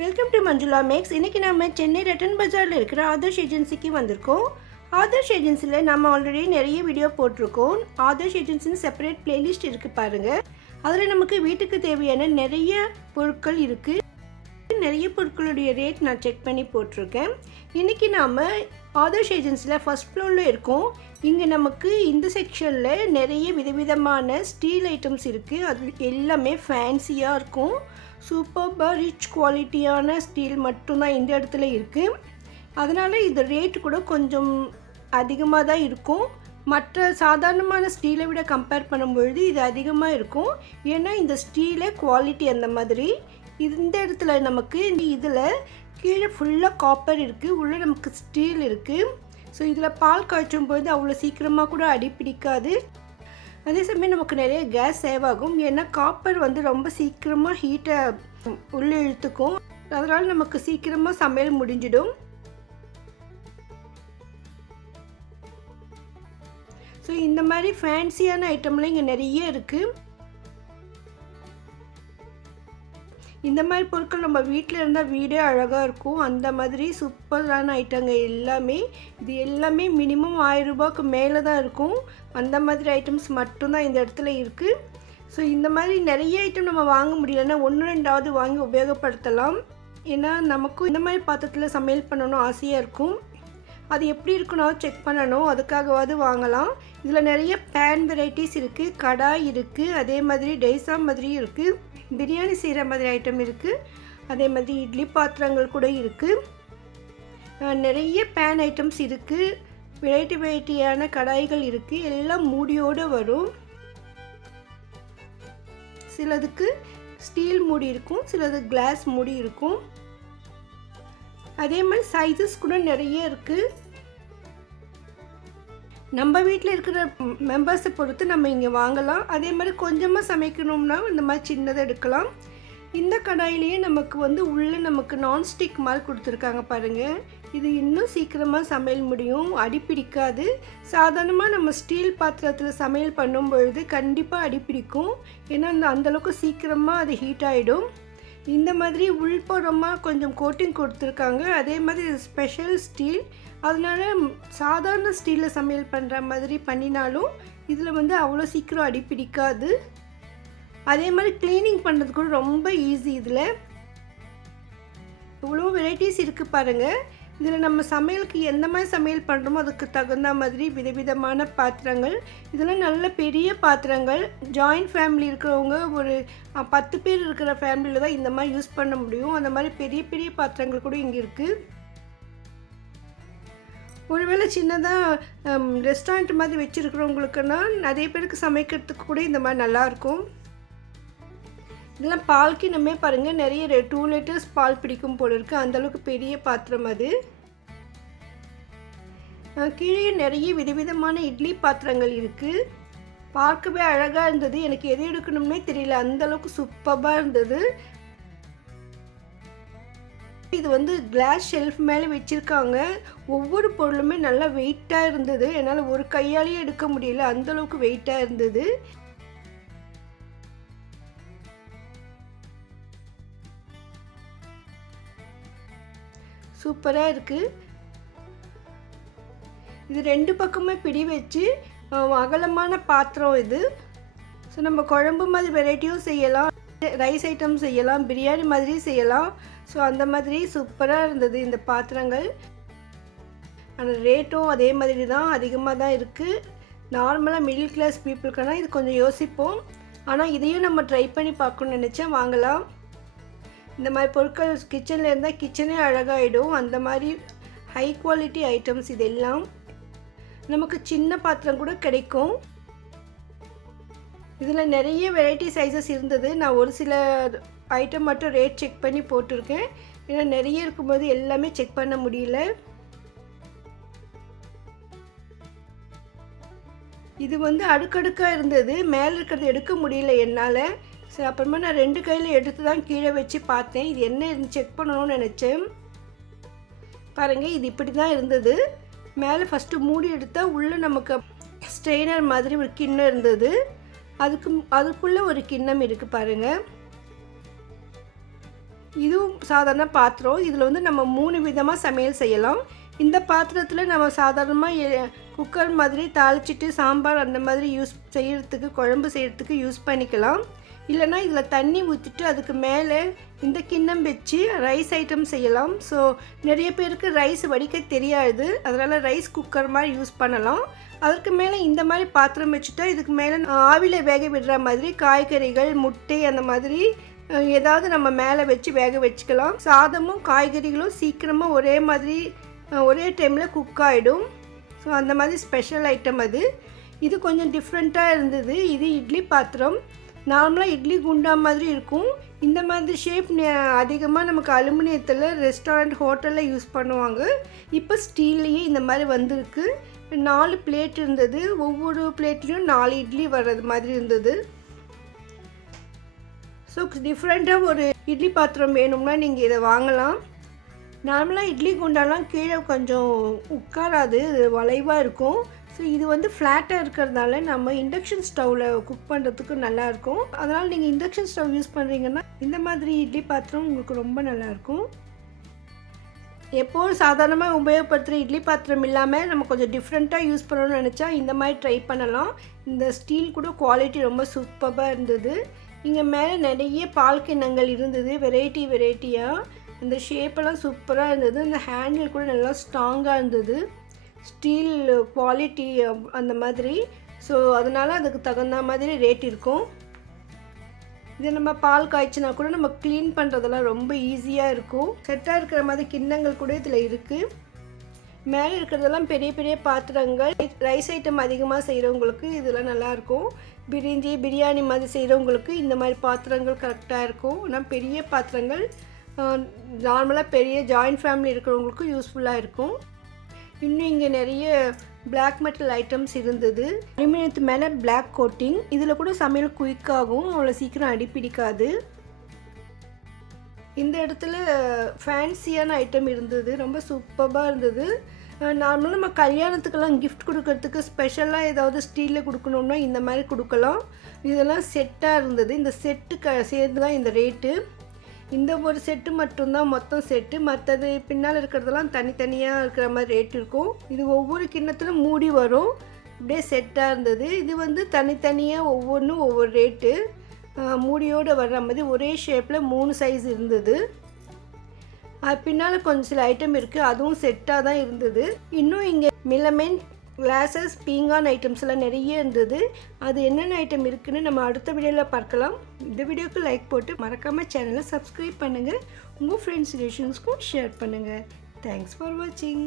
Welcome to Manjula maths. இன்றைக்கி நம்ம சென்னை ரட்டன் பஜாரில் இருக்கிற ஆதர்ஷ் ஏஜென்சிக்கு வந்திருக்கோம். ஆதர்ஷ் ஏஜென்சியில் நம்ம ஆல்ரெடி நிறைய வீடியோ போட்டிருக்கோம். ஆதர்ஷ் ஏஜென்சின்னு செப்பரேட் பிளேலிஸ்ட் இருக்குது பாருங்கள். அதில் நமக்கு வீட்டுக்கு தேவையான நிறைய பொருட்கள் இருக்குது. நிறைய பொருட்களுடைய ரேட் நான் செக் பண்ணி போட்டிருக்கேன். இன்றைக்கி நாம் ஆதர்ஷ் ஏஜென்சியில் ஃபர்ஸ்ட் ஃப்ளோரில் இருக்கோம். இங்கே நமக்கு இந்த செக்ஷனில் நிறைய விதவிதமான ஸ்டீல் ஐட்டம்ஸ் இருக்குது. அது எல்லாமே ஃபேன்சியாக இருக்கும். சூப்பர்பாக ரிச் குவாலிட்டியான ஸ்டீல் மட்டும்தான் இந்த இடத்துல இருக்குது. அதனால் இது ரேட் கூட கொஞ்சம் அதிகமாக தான் இருக்கும். மற்ற சாதாரணமான ஸ்டீலை விட கம்பேர் பண்ணும்பொழுது இது அதிகமாக இருக்கும். ஏன்னா இந்த ஸ்டீலை குவாலிட்டி அந்த மாதிரி. இந்த இடத்துல நமக்கு இதில் கீழே ஃபுல்லாக காப்பர் இருக்குது, உள்ளே நமக்கு ஸ்டீல் இருக்குது. ஸோ இதில் பால் காய்ச்சும் பொழுது அவ்வளோ சீக்கிரமாக கூட அடி பிடிக்காது. அதே சமயம் நமக்கு நிறைய கேஸ் சேவ் ஆகும். ஏன்னா காப்பர் ரொம்ப சீக்கிரமாக ஹீட்டை உள்ளே இழுத்துக்கும். அதனால் நமக்கு சீக்கிரமாக சமையல் முடிஞ்சிடும். ஸோ இந்த மாதிரி ஃபேன்சியான ஐட்டம்லாம் இங்கே நிறைய இருக்குது. இந்த மாதிரி பொருட்கள் நம்ம வீட்டில் இருந்தால் வீடே அழகாக இருக்கும். அந்த மாதிரி சூப்பரான ஐட்டங்க எல்லாமே. இது எல்லாமே மினிமம் 1000 ரூபாய்க்கு மேலே தான் இருக்கும். அந்த மாதிரி ஐட்டம்ஸ் மட்டும்தான் இந்த இடத்துல இருக்குது. ஸோ இந்த மாதிரி நிறைய ஐட்டம் நம்ம வாங்க முடியலன்னா 1-2 வாங்கி உபயோகப்படுத்தலாம். ஏன்னா நமக்கும் இந்த மாதிரி பாத்திரத்தில் சமையல் பண்ணணும் ஆசையாக இருக்கும். அது எப்படி இருக்குன்னு செக் பண்ணணும், அதுக்காகவாது வாங்கலாம். இதில் நிறைய பேன் வெரைட்டிஸ் இருக்குது, கடாய் இருக்குது, அதே மாதிரி டைசா மாதிரி இருக்குது, பிரியாணி செய்கிற மாதிரி ஐட்டம் இருக்குது, அதே மாதிரி இட்லி பாத்திரங்கள் கூட இருக்குது. நிறைய பேன் ஐட்டம்ஸ் இருக்குது, வெரைட்டியான கடாய்கள் இருக்குது. எல்லாம் மூடியோடு வரும். சிலதுக்கு ஸ்டீல் மூடி இருக்கும், சிலது கிளாஸ் மூடி இருக்கும். அதே மாதிரி சைஸஸ் கூட நிறைய இருக்குது. நம்ம வீட்டில் இருக்கிற மெம்பர்ஸை பொறுத்து நம்ம இங்கே வாங்கலாம். அதே மாதிரி கொஞ்சமாக சமைக்கணும்னா இந்த மாதிரி சின்னதை எடுக்கலாம். இந்த கடாயிலேயே நமக்கு உள்ளே நமக்கு நான்ஸ்டிக் மாதிரி கொடுத்துருக்காங்க பாருங்கள். இது இன்னும் சீக்கிரமாக சமையல் முடியும், அடி பிடிக்காது. சாதாரணமாக நம்ம ஸ்டீல் பாத்திரத்தில் சமையல் பண்ணும் பொழுது கண்டிப்பாக அடி பிடிக்கும். ஏன்னா அந்தளவுக்கு சீக்கிரமாக அது ஹீட் ஆகிடும். இந்த மாதிரி உள்புறமாக கொஞ்சம் கோட்டிங் கொடுத்துருக்காங்க. அதே மாதிரி ஸ்பெஷல் ஸ்டீல். அதனால சாதாரண ஸ்டீலில் சமையல் பண்ணுற மாதிரி பண்ணினாலும் இதில் அவ்வளோ சீக்கிரம் அடி பிடிக்காது. அதே மாதிரி க்ளீனிங் பண்ணுறது கூட ரொம்ப ஈஸி. இதில் இவ்வளோ வெரைட்டிஸ் இருக்குது பாருங்கள். இதில் நம்ம சமையலுக்கு எந்த மாதிரி சமையல் பண்ணுறோமோ அதுக்கு தகுந்த மாதிரி விதவிதமான பாத்திரங்கள். இதெல்லாம் நல்ல பெரிய பாத்திரங்கள். ஜாயிண்ட் ஃபேமிலி இருக்கிறவங்க ஒரு 10 பேர் இருக்கிற ஃபேமிலியில் தான் இந்த மாதிரி யூஸ் பண்ண முடியும். அந்த மாதிரி பெரிய பெரிய பாத்திரங்கள் கூட இங்கே இருக்குது. ஒருவேளை சின்னதாக ரெஸ்டாரண்ட் மாதிரி வச்சுருக்கிறவங்களுக்குன்னா நிறைய பேருக்கு சமைக்கிறதுக்கு கூட இந்த மாதிரி நல்லாயிருக்கும். இதெல்லாம் பால்க்கு நம்ம பாருங்கள், நிறைய 2 லிட்டர்ஸ் பால் பிடிக்கும் போல இருக்குது. அந்தளவுக்கு பெரிய பாத்திரம் அது. கீழே நிறைய விதவிதமான இட்லி பாத்திரங்கள் இருக்குது. பார்க்கவே அழகாக இருந்தது. எனக்கு எது எடுக்கணும்னே தெரியல, அந்தளவுக்கு சூப்பராக இருந்தது. இது கிளாஸ் ஷெல்ஃப் மேலே வச்சுருக்காங்க. ஒவ்வொரு பொருளுமே நல்லா வெயிட்டாக இருந்தது. என்னால் ஒரு கையாலேயே எடுக்க முடியல, அந்தளவுக்கு வெயிட்டாக இருந்தது. சூப்பராக இருக்குது. இது 2 பக்கமே பிடி வச்சு அகலமான பாத்திரம் இது. ஸோ நம்ம குழம்பு மாதிரி வெரைட்டியும் செய்யலாம், ரைஸ் ஐட்டம் செய்யலாம், பிரியாணி மாதிரி செய்யலாம். ஸோ அந்த மாதிரி சூப்பராக இருந்தது இந்த பாத்திரங்கள். ஆனால் ரேட்டும் அதே மாதிரி தான், அதிகமாக தான் இருக்குது. நார்மலாக மிடில் கிளாஸ் பீப்புளுக்குன்னா இது கொஞ்சம் யோசிப்போம். ஆனால் இதையும் நம்ம ட்ரை பண்ணி பார்க்கணுன்னு நினச்சா வாங்கலாம். இந்த மாதிரி பொருட்கள் கிச்சனில் இருந்தால் கிச்சனே அழகாகிடும். அந்த மாதிரி ஹை குவாலிட்டி ஐட்டம்ஸ் இதெல்லாம். நமக்கு சின்ன பாத்திரம் கூட கிடைக்கும். இதில் நிறைய வெரைட்டி சைஸஸ் இருந்தது. நான் ஒரு சில ஐட்டம் மட்டும் ரேட் செக் பண்ணி போட்டிருக்கேன். ஏன்னா நிறைய இருக்கும்போது எல்லாமே செக் பண்ண முடியல. இது அடுக்கடுக்காக இருந்தது. மேலே இருக்கிறது எடுக்க முடியல என்னால். சரி, அப்புறமா நான் 2 கையில் எடுத்து தான் கீழே வச்சு பார்த்தேன். இது என்ன செக் பண்ணணும்னு நினச்சேன். பாருங்கள், இது இப்படி தான் இருந்தது. மேலே ஃபஸ்ட்டு மூடி எடுத்தால் உள்ளே நமக்கு ஸ்ட்ரெயினர் மாதிரி ஒரு கிண்ணம் இருந்தது. அதுக்குள்ளே ஒரு கிண்ணம் இருக்குது பாருங்கள். இதுவும் சாதாரண பாத்திரம். இதில் வந்து நம்ம 3 விதமாக சமையல் செய்யலாம். இந்த பாத்திரத்தில் நம்ம சாதாரணமாக குக்கர் மாதிரி தாளிச்சிட்டு சாம்பார் அந்த மாதிரி செய்கிறதுக்கு குழம்பு செய்கிறதுக்கு யூஸ் பண்ணிக்கலாம். இல்லைனா இதில் தண்ணி ஊற்றிட்டு அதுக்கு மேலே இந்த கிண்ணம் வச்சு ரைஸ் ஐட்டம் செய்யலாம். ஸோ நிறைய பேருக்கு ரைஸ் வடிக்க தெரியாது, அதனால் ரைஸ் குக்கர் மாதிரி யூஸ் பண்ணலாம். அதற்கு மேலே இந்த மாதிரி பாத்திரம் வச்சுட்டா இதுக்கு மேலே ஆவியில் வேக விடுற மாதிரி காய்கறிகள் முட்டை அந்த மாதிரி ஏதாவது நம்ம மேலே வச்சு வேக வச்சுக்கலாம். சாதமும் காய்கறிகளும் சீக்கிரமாக ஒரே மாதிரி ஒரே டைமில் குக் ஆகிடும். ஸோ அந்த மாதிரி ஸ்பெஷல் ஐட்டம் அது. இது கொஞ்சம் டிஃப்ரெண்ட்டாக இருந்தது. இது இட்லி பாத்திரம். நார்மலாக இட்லி குண்டா மாதிரி இருக்கும். இந்த மாதிரி ஷேப் அதிகமாக நமக்கு அலுமினியத்தில் ரெஸ்டாரண்ட் ஹோட்டலில் யூஸ் பண்ணுவாங்க. இப்போ ஸ்டீல்லையே இந்த மாதிரி வந்திருக்கு. 4 பிளேட் இருந்தது. ஒவ்வொரு பிளேட்லேயும் 4 இட்லி வர்றது மாதிரி இருந்தது. ஸோ டிஃப்ரெண்ட்டாக ஒரு இட்லி பாத்திரம் வேணும்னா நீங்கள் இதை வாங்கலாம். நார்மலாக இட்லி குண்டாலாம் கீழே கொஞ்சம் உட்காராது, வளைவாக இருக்கும். ஸோ இது வந்து ஃப்ளாட்டாக இருக்கிறதால நம்ம இண்டக்ஷன் ஸ்டவ்வில் குக் பண்ணுறதுக்கு நல்லாயிருக்கும். அதனால் நீங்கள் இண்டக்ஷன் ஸ்டவ் யூஸ் பண்ணுறீங்கன்னா இந்த மாதிரி இட்லி பாத்திரம் உங்களுக்கு ரொம்ப நல்லாயிருக்கும். எப்போது சாதாரணமாக உபயோகப்படுத்துகிற இட்லி பாத்திரம் இல்லாமல் நம்ம கொஞ்சம் டிஃப்ரெண்ட்டாக யூஸ் பண்ணணும்னு நினச்சா இந்த மாதிரி ட்ரை பண்ணலாம். இந்த ஸ்டீல் கூட குவாலிட்டி ரொம்ப சூப்பராக இருந்தது. இங்கே மேலே நிறைய பால் கிண்ணங்கள் இருந்தது, வெரைட்டியாக. இந்த ஷேப்பெல்லாம் சூப்பராக இருந்தது. இந்த ஹேண்டில் கூட நல்லா ஸ்ட்ராங்காக இருந்தது, ஸ்டீல் குவாலிட்டி அந்த மாதிரி. ஸோ அதனால் அதுக்கு தகுந்த மாதிரி ரேட் இருக்கும். இதை நம்ம பால் காய்ச்சினா கூட நம்ம க்ளீன் பண்ணுறதெல்லாம் ரொம்ப ஈஸியாக இருக்கும். செட்டாக இருக்கிற மாதிரி கிண்ணங்கள் கூட இதில் இருக்குது. மேலே இருக்கிறதெல்லாம் பெரிய பெரிய பாத்திரங்கள். ரைஸ் ஐட்டம் அதிகமாக செய்கிறவங்களுக்கு இதெல்லாம் நல்லாயிருக்கும். பிரியாணி மாதிரி செய்கிறவங்களுக்கு இந்த மாதிரி பாத்திரங்கள் கரெக்டாக இருக்கும். ஆனால் பெரிய பாத்திரங்கள் நார்மலாக பெரிய ஜாயிண்ட் ஃபேமிலி இருக்கிறவங்களுக்கு யூஸ்ஃபுல்லாக இருக்கும். இன்னும் இங்கே நிறைய பிளாக் மெட்டல் ஐட்டம்ஸ் இருந்தது. அலுமினியத்து மேலே பிளாக் கோட்டிங். இதில் கூட சமையல் குயிக்காகும், அவ்வளோ சீக்கிரம் அடிப்பிடிக்காது. இந்த இடத்துல ஃபேன்சியான ஐட்டம் இருந்தது, ரொம்ப சூப்பராக இருந்தது. நார்மலாக நம்ம கல்யாணத்துக்கெல்லாம் கிஃப்ட் கொடுக்கறதுக்கு ஸ்பெஷலாக ஏதாவது ஸ்டீலில் கொடுக்கணுன்னா இந்த மாதிரி கொடுக்கலாம். இதெல்லாம் செட்டாக இருந்தது. இந்த செட்டு சேர்ந்து தான் இந்த ரேட்டு. இந்த ஒரு செட்டு மட்டும்தான் மொத்தம் செட்டு. மற்றது பின்னால் இருக்கிறதெல்லாம் தனித்தனியாக இருக்கிற மாதிரி ரேட் இருக்கும். இது ஒவ்வொரு கிண்ணத்திலும் மூடி வரும், அப்படியே செட்டாக இருந்தது. இது வந்து தனித்தனியாக ஒவ்வொன்றும் ஒவ்வொரு ரேட்டு. மூடியோடு வர்ற மாதிரி ஒரே ஷேப்பில் 3 சைஸ் இருந்தது. அது பின்னால் கொஞ்சம் சில ஐட்டம் இருக்குது, அதுவும் செட்டாக தான் இருந்தது. இன்னும் இங்கே மிலமென் கிளாஸஸ் பீங்கான் ஐட்டம்ஸ் எல்லாம் நிறைய இருந்தது. அது என்னென்ன ஐட்டம் இருக்குதுன்னு நம்ம அடுத்த வீடியோவில் பார்க்கலாம். இந்த வீடியோக்கு லைக் போட்டு மறக்காமல் சேனலை சப்ஸ்கிரைப் பண்ணுங்கள். உங்கள் ஃப்ரெண்ட்ஸ் ரிலேஷன்ஸ்க்கும் ஷேர் பண்ணுங்கள். தேங்க்ஸ் ஃபார் வாட்சிங்.